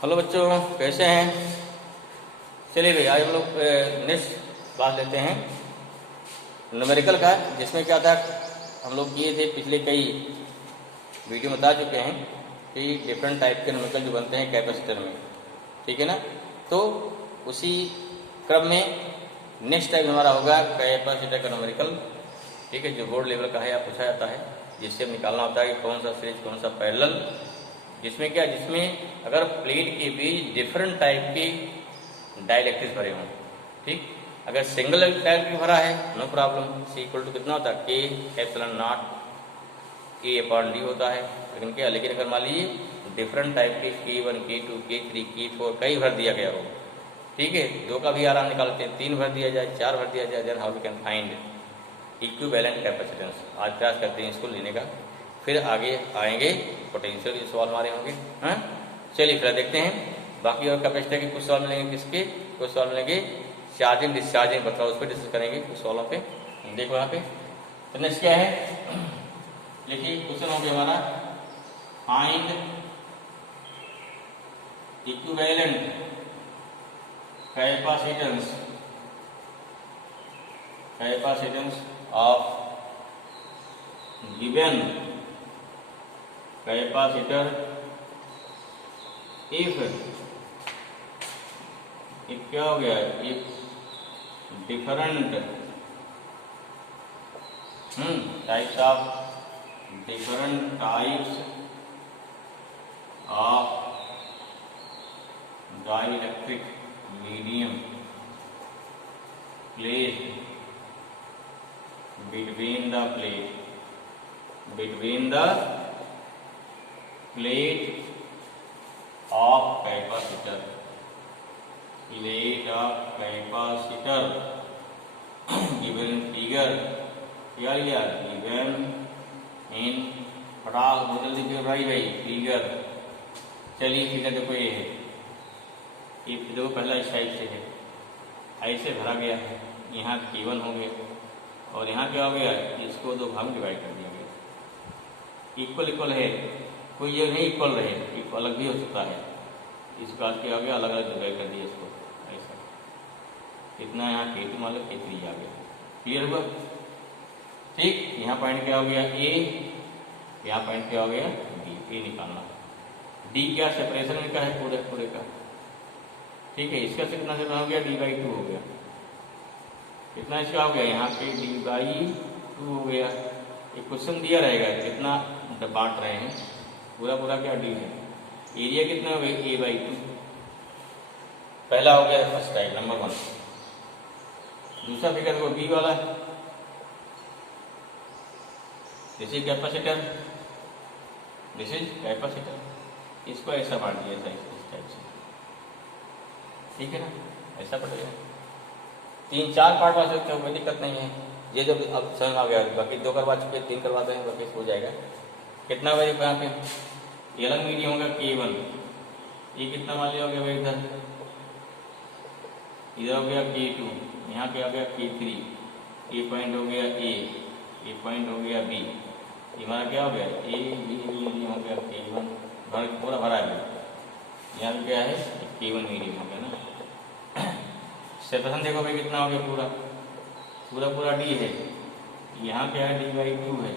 Hello बच्चों, कैसे हैं? चलिए भाई, आज हम लोग नेक्स्ट क्लास लेते हैं न्यूमेरिकल का, जिसमें क्या था हम लोग किए थे पिछले कई वीडियो बता चुके हैं कि डिफरेंट टाइप के न्यूमेरिकल जो बनते हैं कैपेसिटर में, ठीक है ना। तो उसी क्रम में नेक्स्ट टाइप हमारा होगा कैपेसिटर का न्यूमेरिकल, ठीक है, जो बोर्ड लेवल का है या पूछा जाता है, जिससे निकालना होता है कि कौन सा सीरीज कौन सा पैरेलल, जिसमें अगर प्लेट के बीच डिफरेंट टाइप के डाइलेक्ट्रिक्स भरे हों, ठीक। अगर सिंगल डाइलेक्ट्रिक भरा है no problem, C equal to कितना होता है के epsilon naught A upon D होता है। लेकिन अगर मान लीजिए डिफरेंट टाइप के K1 K2 K3 K4 कई भर दिया गया हो, ठीक है, 2 का भी आराम निकालते हैं, 3 भर दिया जाए, 4 भर दिया जाए, then how we can find equivalent capacitance. आज प्रयास करते हैं इसको लेने का, फिर आगे आएंगे पोटेंशियल के सवाल हमारे होंगे। हाँ, चलिए फिर देखते हैं बाकी और कैपेसिटर के कुछ सवाल मिलेंगे, किसके कुछ सवाल मिलेंगे चार्जिंग डिस्चार्जिंग, बताओ उस पर डिस्कस करेंगे कुछ सवालों पे। देखो यहाँ पे तो नेक्स्ट क्या है, देखिए क्वेश्चन हो गया हमारा find equivalent capacitance of given capacitor if क्या हो गया, if different types of dielectric medium placed between the plate of capacitor given figure, given in फटाक बदल दीजिए भाई फिगर। चलिए फिगर देखो, ये है, ये देखो पहला इस टाइप से है, ऐसे भरा गया है, यहाँ K1 हो गया और यहाँ क्या हो गया, इसको 2 भाग में डिवाइड कर दिया गया, इक्वल है, कोई ये नहीं इक्वल रहे, इक्वल अलग भी हो सकता है, इस बात क्या हो गया, अलग अलग डिवाइड कर दिया इसको ऐसा। कितना यहाँ K2 मान लो K3 आ गया, क्लियर हुआ, ठीक। यहाँ पॉइंट क्या हो गया A, यहाँ पॉइंट क्या हो गया B, A निकालना। D क्या सेपरेशन में का है पूरे का, ठीक है। इसका कितना से हो गया D/2 हो गया, कितना इसका हो गया यहाँ पे D/2 हो गया। एक क्वेश्चन दिया रहेगा कितना बांट रहे हैं, पूरा क्या D है, एरिया कितना हो गया A/2, पहला हो गया फर्स्ट टाइप नंबर 1। दूसरा फिगर देखो B वाला, दिस इज कैपेसिटर, इसको ऐसा बांट दिया था इस टाइप से, ठीक है ना, ऐसा पड़ेगा। 3-4 पार्ट बना सकते हो, कोई दिक्कत नहीं है, ये जब अब समझ आ गया, बाकी 2 करवा चुके, 3 करवाते हैं, बाकी हो जाएगा। कितना भाई यहाँ पे ये अलग मीडियम होगा K1, ये कितना मान लिया हो गया भाई, इधर हो गया K2, यहाँ पे आ गया K3, ये पॉइंट हो गया A, ये पॉइंट हो गया B, ये हमारा क्या हो गया A B मीडियम हो गया K1, पूरा भरा है, यहाँ पे क्या है K1 मीडियम हो गया ना। सेपरेशन देखो भाई कितना हो गया, पूरा D है, यहाँ क्या है D/2 है,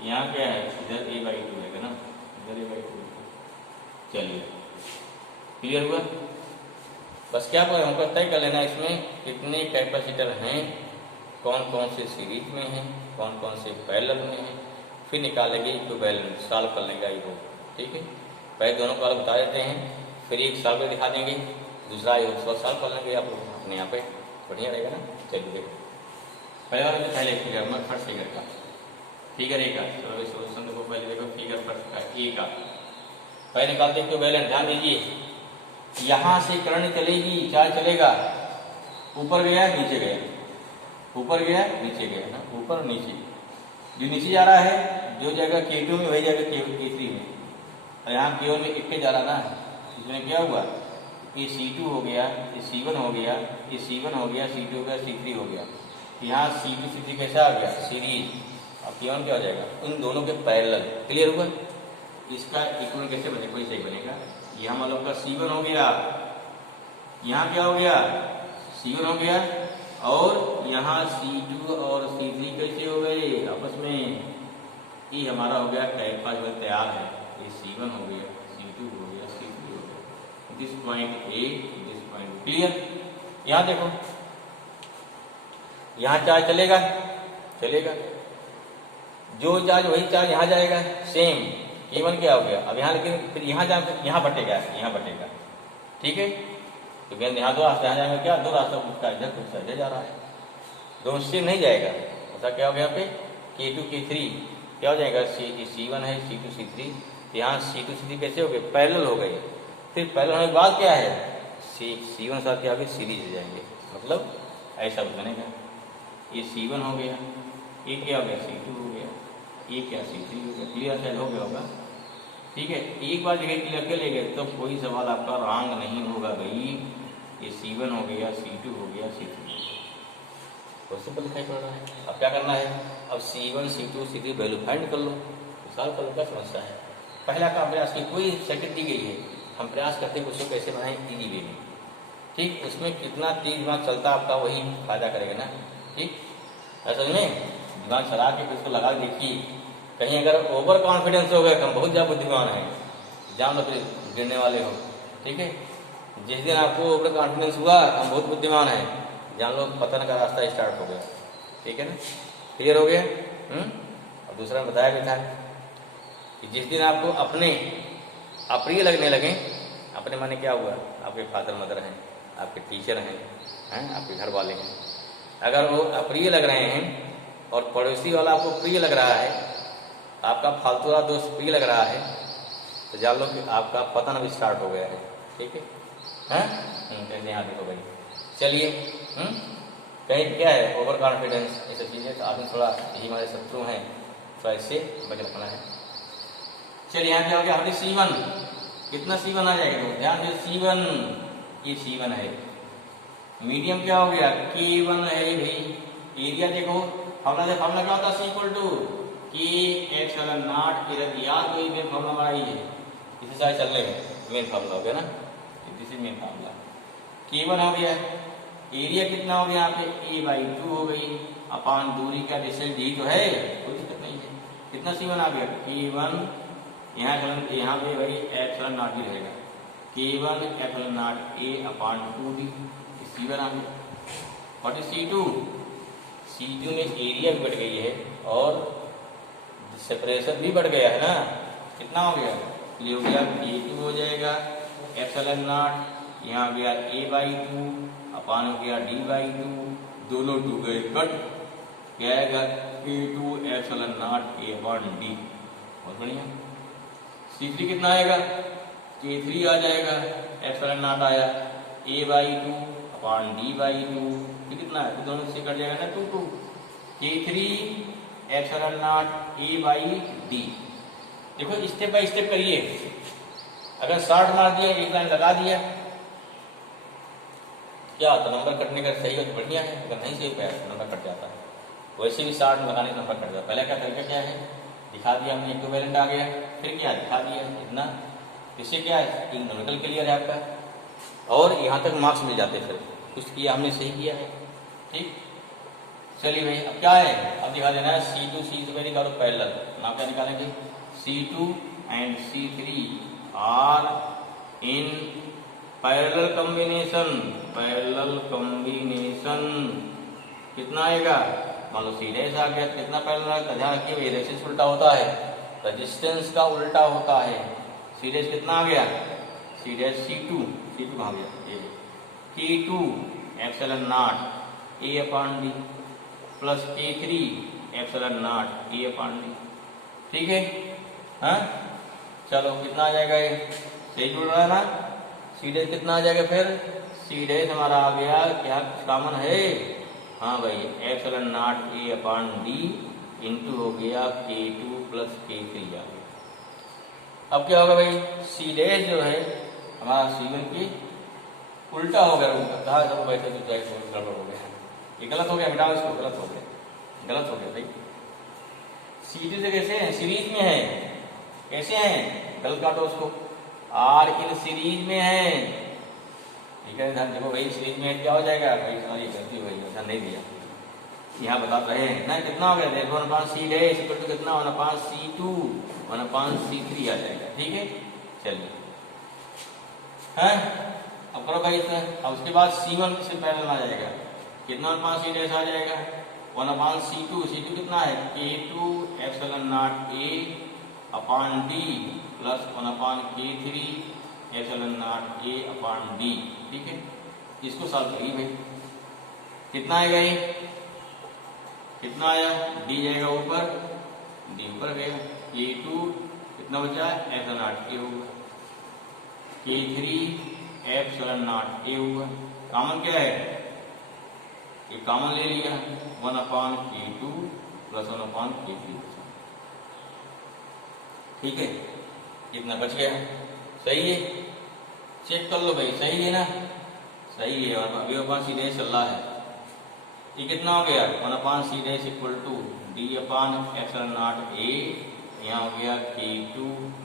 यहाँ क्या है इधर A/2 है ना, इधर A/2। चलिए क्लियर हुआ, बस क्या करें, हमको तय कर लेना इसमें कितने कैपेसिटर हैं, कौन कौन से सीरीज में हैं, कौन कौन से पैरेलल में हैं, फिर निकालेंगे इक्विवेलेंट, सॉल्व कर लेंगे ये, ठीक है। पहले दोनों को अलग बता देते हैं, फिर एक सॉल्व कर दिखा देंगे, दूसरा सॉल्व कर लेंगे आप लोग अपने यहाँ पे, बढ़िया रहेगा ना। चलिए देखो पहले वाले में पहले फिगर में फर्स्ट फिगर का, फिगर A का, चलो सोल्यूशन देखो, पहले देखो फिगर फर्स्ट का A का, पहले निकालते इक्विवेलेंट। ध्यान दीजिए, यहाँ से करंट चलेगी, चार्ज चलेगा, ऊपर गया नीचे गया, ऊपर गया नीचे गया ना, ऊपर नीचे, जो नीचे जा रहा है जो जगह K2 में वही जगह K3 में, और यहाँ K1 में इक्के जा रहा ना, इसमें क्या हुआ, ये C2 हो गया, ये C1 हो गया, ये C1 हो गया, C2 हो गया, C3 हो गया, यहाँ C2 C3 कैसा आ गया सीरीज, अब K1 क्या हो जाएगा, इन दोनों के पैरेलल। क्लियर हुआ, इसका इक्वल कैसे बनेगा, कोई सही बनेगा। यहाँ मान लो आपका C1 हो गया, यहाँ क्या हो गया C1 हो गया, और यहाँ C2 और C3 कैसे हो गए आपस में, ये हमारा हो गया टाइप का जो तैयार है। ये C1 हो गया, C2 हो गया, C3 हो गया, this point A, this point clear. यहाँ देखो, यहाँ चार्ज चलेगा, चलेगा, जो चार्ज वही चार्ज यहाँ जाएगा, सेम K1 क्या हो गया। अब यहाँ लेकिन फिर यहाँ जा, यहाँ बटेगा, यहाँ बटेगा, ठीक है। तो गेंद यहाँ दो रास्ते, यहाँ जाएंगे क्या, दो रास्ता, उसका इधर कुछ इधर जा रहा है, दोनों से नहीं जाएगा। ऐसा क्या हो गया यहाँ पे, K2 K3 क्या हो जाएगा, C1 है, C2 C3, यहाँ C2 C3 कैसे हो गए, पैरेलल हो गए। फिर पैरेलल होने के बाद क्या है, C1 साथ क्या हो गया, सीरीज हो जाएंगे, मतलब ऐसा बनेगा। ये C1 हो गया, ये क्या हो गया, C2 हो गया, ये क्या C3 हो गया। क्लियर सेल हो गया होगा, ठीक है। एक बार जगह क्लियर कर ले गए तो कोई सवाल आपका रॉन्ग नहीं होगा भाई। ये C1 हो गया, C2 हो गया, C3 बहुत सिंपल दिखाई पड़ रहा है। अब क्या करना है, अब C1 C2 C3 value find कर लो, सॉल्व कर लो, क्या समस्या है। पहला काम प्रयास की, कोई सेकंड दी गई है, हम प्रयास करते हैं उसको कैसे बनाएं इजी वे में, ठीक। उसमें कितना तेज दिमाग चलता आपका वही फायदा करेगा ना, ठीक। असल में दिमाग चला के उसको लगा देखिए, कहीं अगर ओवर कॉन्फिडेंस हो गए, हम बहुत ज़्यादा बुद्धिमान हैं, जान लो फिर गिरने वाले हो, ठीक है। जिस दिन आपको ओवर कॉन्फिडेंस हुआ हम बहुत बुद्धिमान हैं, जान लो पतन का रास्ता स्टार्ट हो गया, ठीक है ना। क्लियर हो गया। और दूसरा बताया भी था कि जिस दिन आपको अपने अप्रिय लगने लगे, अपने माने क्या हुआ, आपके फादर मदर हैं, आपके टीचर हैं, आपके घर वाले हैं, अगर वो अप्रिय लग रहे हैं और पड़ोसी वाला आपको प्रिय लग रहा है, आपका फालतू वाला दोस्त प्रिय लग रहा है, तो जान लो कि आपका पतन अब स्टार्ट हो गया है, ठीक है। कैसे यहाँ देखो भाई, चलिए। कहीं क्या है, ओवर कॉन्फिडेंस ऐसी चीज़ें, तो आदमी थोड़ा, यही हमारे शत्रु हैं, तो ऐसे बच रखना है। चलिए यहाँ क्या हो गया, हमने C1, कितना C1 आ जाएगा, तो ध्यान दे C1, ये C1 है, मीडियम क्या हो गया, K1 है भाई। एरिया देखो, फॉर्मूला क्या होता है, C = K epsilon0 याद कोई मेन फॉर्मूला हमारा ही है, इसे सारे चलने में मेन फॉर्मूला हो गया ना, this is main formula. K1 हो गया, एरिया कितना हो गया यहाँ पे, A/2 हो गई, अपान दूरी का डिस्टेंस D तो है, कोई दिक्कत नहीं है। कितना C1 आ गया, K1, यहाँ पे भाई epsilon0 ही रहेगा, K1 epsilon0 A/2D, C1 आ गया। और C2 में एरिया भी बढ़ गई है और सेपरेशन भी बढ़ गया है ना, कितना हो गया, ये हो गया K2 हो जाएगा epsilon0, यहाँ गया A/2 अपान हो गया D/2, दोनों 2 गए कट, क्या आएगा K2 epsilon0 A/D, बहुत बढ़िया। C3 कितना आएगा, K3 आ जाएगा, epsilon0 आया, A/2 अपान D/2, ये कितना है, दोनों से कट जाएगा ना 2 K3 epsilon0 A/D। देखो स्टेप बाय स्टेप करिए, अगर शॉर्ट मार दिया, एक लाइन लगा दिया, क्या होता, नंबर कटने का सही हो तो बढ़िया है, अगर नहीं सही पाया तो नंबर कट जाता है। वैसे भी शॉर्ट लगाने का नंबर कट जाता है। पहले क्या तरीका क्या है, दिखा दिया हमने, इक्विवेलेंट आ गया, फिर क्या दिखा दिया इतना, इससे क्या है, न्यूमेरिकल क्लियर है आपका, और यहाँ तक मार्क्स मिल जाते, फिर कुछ किया हमने सही किया है, ठीक। चलिए भाई, अब क्या है, अब दिखा देना है C2 C3 निकालो पैरेलल, नाम क्या निकालेंगे, C2 and C3 are in parallel combination, कितना आएगा, मान लो C' आ गया, कितना पैरेलल आएगा, ध्यान रखिए रेजिस्टेंस उल्टा होता है, रेजिस्टेंस का उल्टा होता है। C' कितना आ गया, C2 कहाँ गया, ये K2 epsilon0 A/D plus K3 epsilon0 A/D, ठीक है। हाँ चलो, कितना आ जाएगा, ये सही जुड़ रहा है ना। C' कितना आ जाएगा, फिर C' हमारा आ गया, क्या कॉमन है, हाँ भाई epsilon0 A/D इंटू हो गया K2 प्लस K3 आ गया। अब क्या होगा भाई, C' जो है हमारा C1 की उल्टा हो गया, कहा जब वैसे तो गड़बड़ हो गया, ये गलत हो गया, हटाओ इसको, गलत हो गया भाई। C2 से कैसे है, सीरीज में है, कैसे हैं, गलत काटो उसको, आर इन सीरीज में है, ठीक है। ध्यान देखो भाई सीरीज में क्या हो जाएगा भाई, सॉरी गलती हुई, ध्यान नहीं दिया, यहाँ बता रहे हैं ना कितना हो गया, देखो 1/c डैश इक्वल टू कितना 1/c2 1/c3 आ जाएगा, ठीक है। चलिए हैं, अब करो भाई इसमें, अब उसके बाद C1 से पैरेलल आ जाएगा, कितना 1/c डैश आ जाएगा 1/c2, C2 कितना है K2 epsilon naught A upon D plus 1/K3 epsilon naught A upon D, ठीक है। इसको सॉल्व करिए भाई, कितना आएगा ये, कितना आया, D जाएगा ऊपर, D ऊपर गया, K2 कितना बचा एप्सिलॉन नॉट A होगा, K3 एप्सिलॉन नॉट A होगा, कॉमन क्या है, ये कॉमन ले लिया 1/K2 प्लस 1/K3, ठीक है। इतना बच गया, सही है, चेक कर लो भाई, सही है ना, सही है। अभी 1/c डैश चल रहा है, ये कितना हो गया 1/c dash equal to D upon epsilon naught A, यहाँ हो गया K2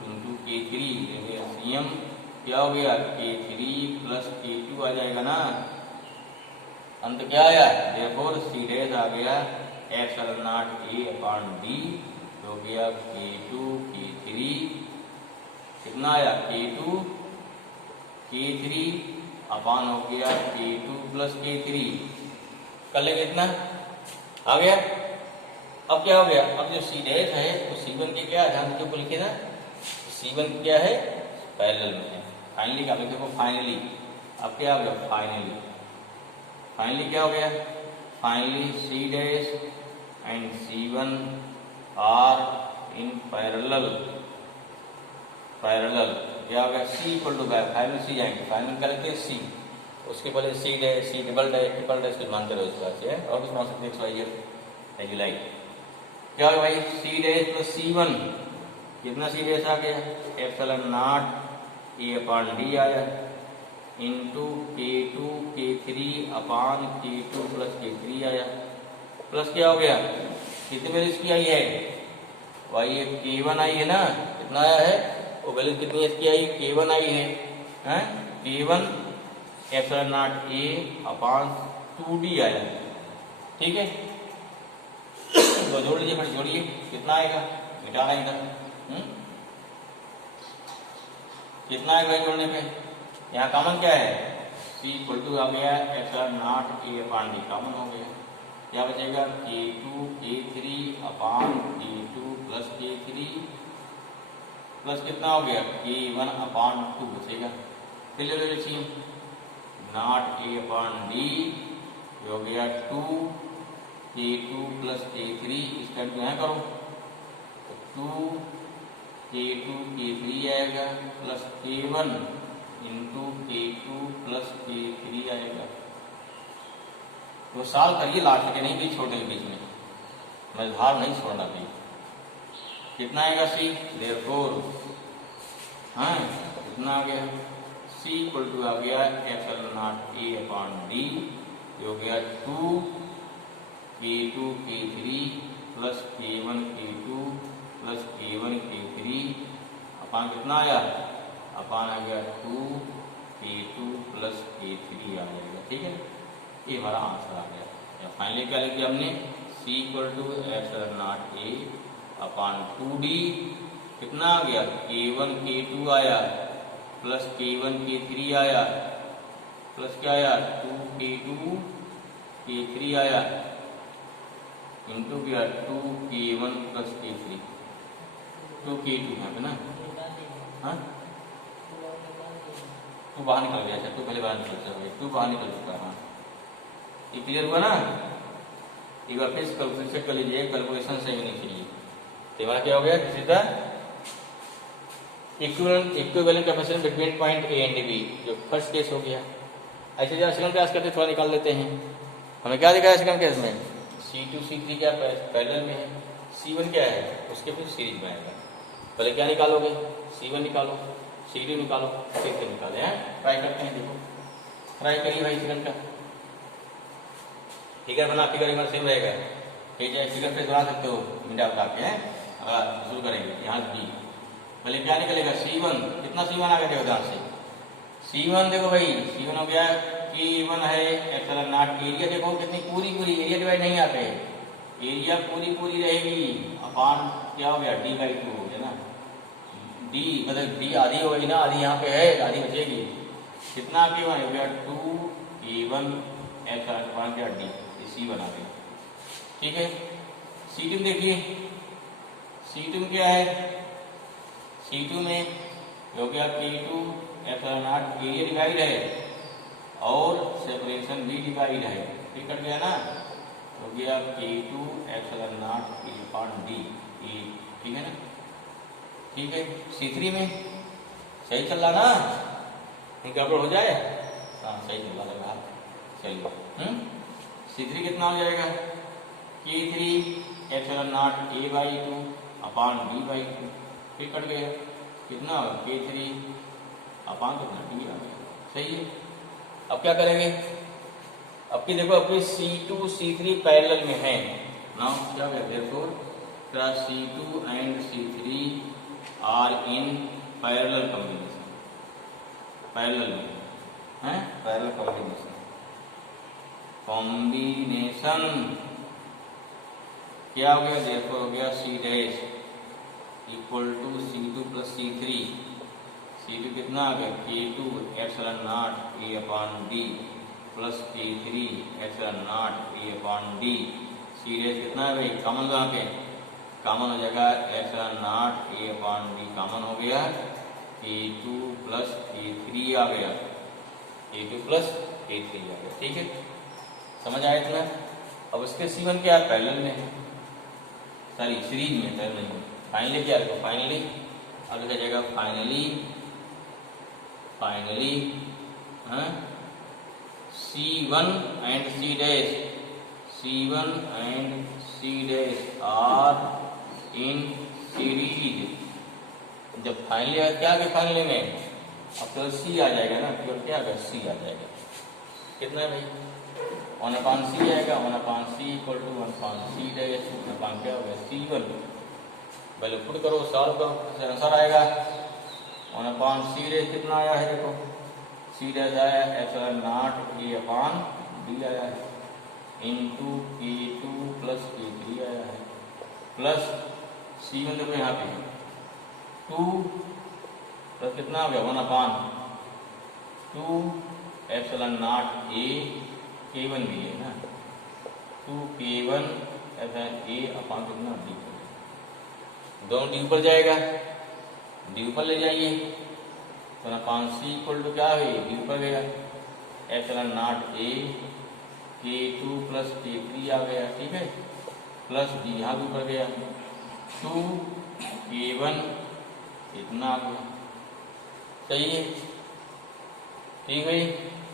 इंटू K3, CM क्या हो गया K3 प्लस K2 आ जाएगा ना, अंत क्या आया, therefore C डैश आ गया epsilon naught A upon D, हो गया K2 K3, कितना आया K2 K3 अपॉन हो गया K2 प्लस K3, कर लेंगे इतना, आ गया। अब क्या हो गया, अब जो C डैश है तो C1 के क्या ध्यान से लिखे ना, C1 क्या है पैरेलल में है, फाइनली क्या देखो फाइनली, अब क्या हो गया फाइनली, फाइनली क्या हो गया, finally C dash and C1 are in parallel, parallel क्या हो गया C equal to final C जाएंगे, फाइनल करके C, उसके पहले C dash C double dash triple dash कुछ मानते रहो इसका से, और कुछ मान सकते हैं लाइक, क्या हो भाई C डैश प्लस C1, कितना C डैश आ गया epsilon naught A upon D आया, into K2 K3 upon K2 plus K3 आया, प्लस क्या हो गया, कितनी वैल्यू इसकी आई है भाई, ये K1 आई है ना, कितना आया है वो वैल्यू कितनी इसकी आई, K1 आई है, K1 epsilon naught A upon 2D आया, ठीक है। तो जोड़ लीजिए, फिर जोड़िए कितना आएगा, मिटाना इधर, कितना आएगा जोड़ने पे, यहाँ कॉमन क्या है C इक्वल टू आ गया epsilon naught A upon D, common हो गया, क्या बचेगा K2 K3 upon K2 plus K3 plus कितना हो गया K1 अपॉन 2 बचेगा, फिर ले लीजिए नॉट A अपॉन D हो गया 2 K2 प्लस K3, इस टाइम यहाँ करो तो 2 K2 K3 आएगा plus K1 into K2 plus K3 आएगा, तो सॉल्व करिए लास्ट के, नहीं बीच छोड़ने के बीच में, मैं भार नहीं छोड़ना भी, कितना आएगा C, देयरफॉर हाँ कितना आ गया C इक्वल टू आ गया epsilon naught A upon D, हो गया 2 K2 K3 plus K1 K2 plus K1 K3 upon कितना आया, अपॉन आ गया 2 K2 प्लस K3 आ जाएगा, ठीक है। ये हमारा आंसर आ गया। फाइनली क्या लिखा हमने C equal to epsilon naught A upon 2D, कितना आ गया K1 K2 आया प्लस K1 K3 आया प्लस क्या आया 2 K2 K3 आया इंटू गया 2 K1 प्लस K3, 2 K2 है ना, हाँ तू बाहर निकल गया, तू पहले बाहर निकल चुका है, तू बाहर निकल चुका है, हाँ ये क्लियर हुआ ना, एक बार फिर कैलकुलेशन चेक कर लीजिए, कैलकुलेशन सही होनी चाहिए। तो हमारा क्या हो गया, सीधा equivalent capacitance between point A and B, जो फर्स्ट केस हो गया। ऐसे जब सेकंड केस करते थोड़ा निकाल लेते हैं, हमें क्या दिखाया सेकंड केस में C2 C3 क्या पैरेलल में है, C1 क्या है उसके फिर सीरीज में आएगा, पहले क्या निकालोगे C1 निकालो, C2 निकालो, C3 निकाले हैं, ट्राई करते हैं, देखो ट्राई करिए भाई सेकंड का, फिगर बना, फिगर एक बार सेम रहेगा, ठीक है, फिगर पे बना सकते हो मिटा बता के, शुरू करेंगे यहाँ B, पहले क्या निकलेगा C1, कितना C1 आ गया देखो ध्यान से, C1 देखो भाई, C1 हो गया K1 है एप्सिलॉन नॉट, एरिया देखो कितनी पूरी पूरी, एरिया डिवाइड नहीं आते, एरिया पूरी पूरी रहेगी अपॉन क्या हो गया D/2 हो गया ना, D मतलब D आधी होगी ना, आधी यहाँ पे है, आधी बचेगी, कितना K1 हो गया 2K1 एप्सिलॉन अपॉन क्या D, C1 आ गया। ठीक है, C2 देखिए, C2 क्या है, C2 में हो गया K2 epsilon not, area divide है और सेपरेशन भी डिवाइड है, ठीक कट गया ना, हो गया K2 epsilon not upon D, ठीक है ना। ठीक है, C3 में सही चल रहा ना, नहीं गड़बड़ हो जाए, हाँ सही चल रहा लग रहा, चलिए C3 कितना हो जाएगा, K3 epsilon not A/2 upon B/2, ठीक कट गया, कितना K3 अपॉन कितना D आ गया, सही है। अब क्या करेंगे, अब की देखो आपकी C2 C3 पैरेलल में है ना, क्या कहते हैं तो C2 and C3 are in parallel combination, parallel में है, पैरेलल कॉम्बिनेशन क्या हो गया, देखो हो गया C dash equal to C2 plus C3, C2 कितना आ गया K2 epsilon naught A upon D plus K3 epsilon naught A upon D, C dash कितना है भाई, कॉमन यहाँ पे कॉमन हो जाएगा, epsilon naught A upon D common हो गया, K2 प्लस K3 आ गया, K2 प्लस K3 आ गया, ठीक है, समझ आया इतना। अब उसके C1 क्या है, पैरेलल में, सॉरी सीरीज में, पैरेलल नहीं, फाइनली क्या है, फाइनली अब लिखा जाएगा finally C1 and C dash, C1 and C dash are in series, जब फाइनली क्या है फाइनली में, अब तो C आ जाएगा ना, तो क्या होगा C आ जाएगा, कितना है भाई 1/C आएगा, 1/C equal to 1/C dash, 1/, क्या होगा C1, पहले पुट करो सॉल्व करो, आंसर आएगा 1/C डैश कितना आया है, देखो C डैश आया epsilon naught A upon D आया है, इंटू K2 प्लस K3 आया है, प्लस C1 देखो यहाँ पे 2 प्लस कितना हो गया 1/2 एप्सिलॉन नॉट A, K1 भी है ना, 2K1 एप्सिलॉन A अपॉन कितना D, दोनों D ऊपर जाएगा, D ऊपर ले जाइए, तो 1/C इक्वल टू क्या है, D ऊपर गया, epsilon naught A K2 plus K3 आ गया, ठीक है, प्लस D यहाँ भी ऊपर गया, 2K1 इतना आ गया, सही है, ठीक है।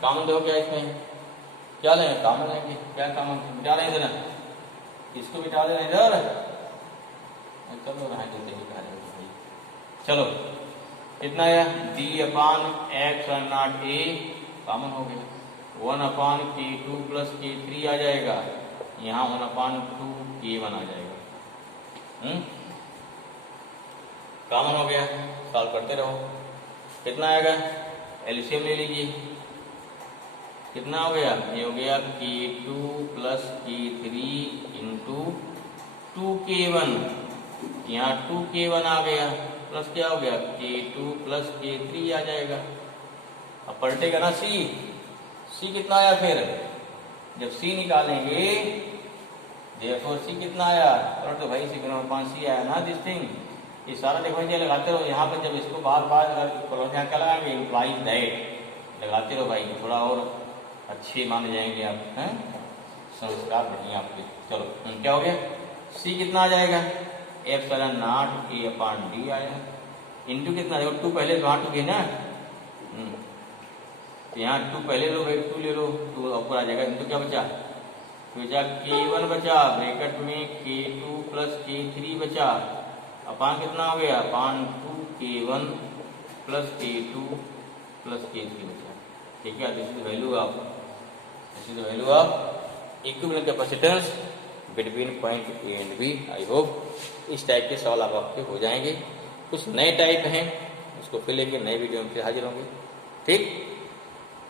कॉमन दो क्या इसमें, क्या लेंगे, कॉमन लेंगे, क्या कॉमन मिटा रहे इधर, इसको मिटा देना इधर, चलो रहा है, चलो कितना आया D upon epsilon naught A common हो गया, 1/K2 प्लस K3 आ जाएगा, यहाँ 1/2K1 आ जाएगा, कॉमन हो गया, सॉल्व करते रहो, कितना आएगा, एलसीएम ले लीजिए, कितना हो गया, ये हो गया K2 plus K3 into 2K1, यहाँ 2K1 आ गया, प्लस क्या हो गया K2 प्लस K3 आ जाएगा, अब पलटेगा ना C कितना आया, फिर जब C निकालेंगे देखो C कितना आया, और तो भाई C आया ना, दिस थिंग, ये सारा देखो लगाते रहो, यहाँ पर जब इसको बार बार यहाँ क्या लगाएंगे, इम्प्लाइज दैट लगाते रहो भाई, थोड़ा और अच्छे माने जाएंगे आप, हैं संस्कार बढ़िया आपके। चलो क्या हो गया, C कितना आ जाएगा, epsilon naught A upon D आया, इंटू कितना देखो 2 पहले, वहाँ 2 है ना, तो यहाँ 2 पहले लो भाई, 2 ले लो, 2 ऊपर आ जाएगा, इंटू क्या बचा, बचा K1 बचा, ब्रैकेट में K2 प्लस K3 बचा, अपॉन कितना हो गया, upon 2K1 plus K2 plus K3 बचा, ठीक है, this is value of equivalent capacitance between point A and B। I hope इस टाइप के सवाल आपके हो जाएंगे। कुछ नए टाइप हैं, उसको फिर लेके नए वीडियो में फिर हाजिर होंगे। ठीक,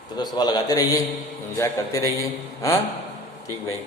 तो सवाल लगाते रहिए, एंजॉय करते रहिए। हाँ ठीक भाई।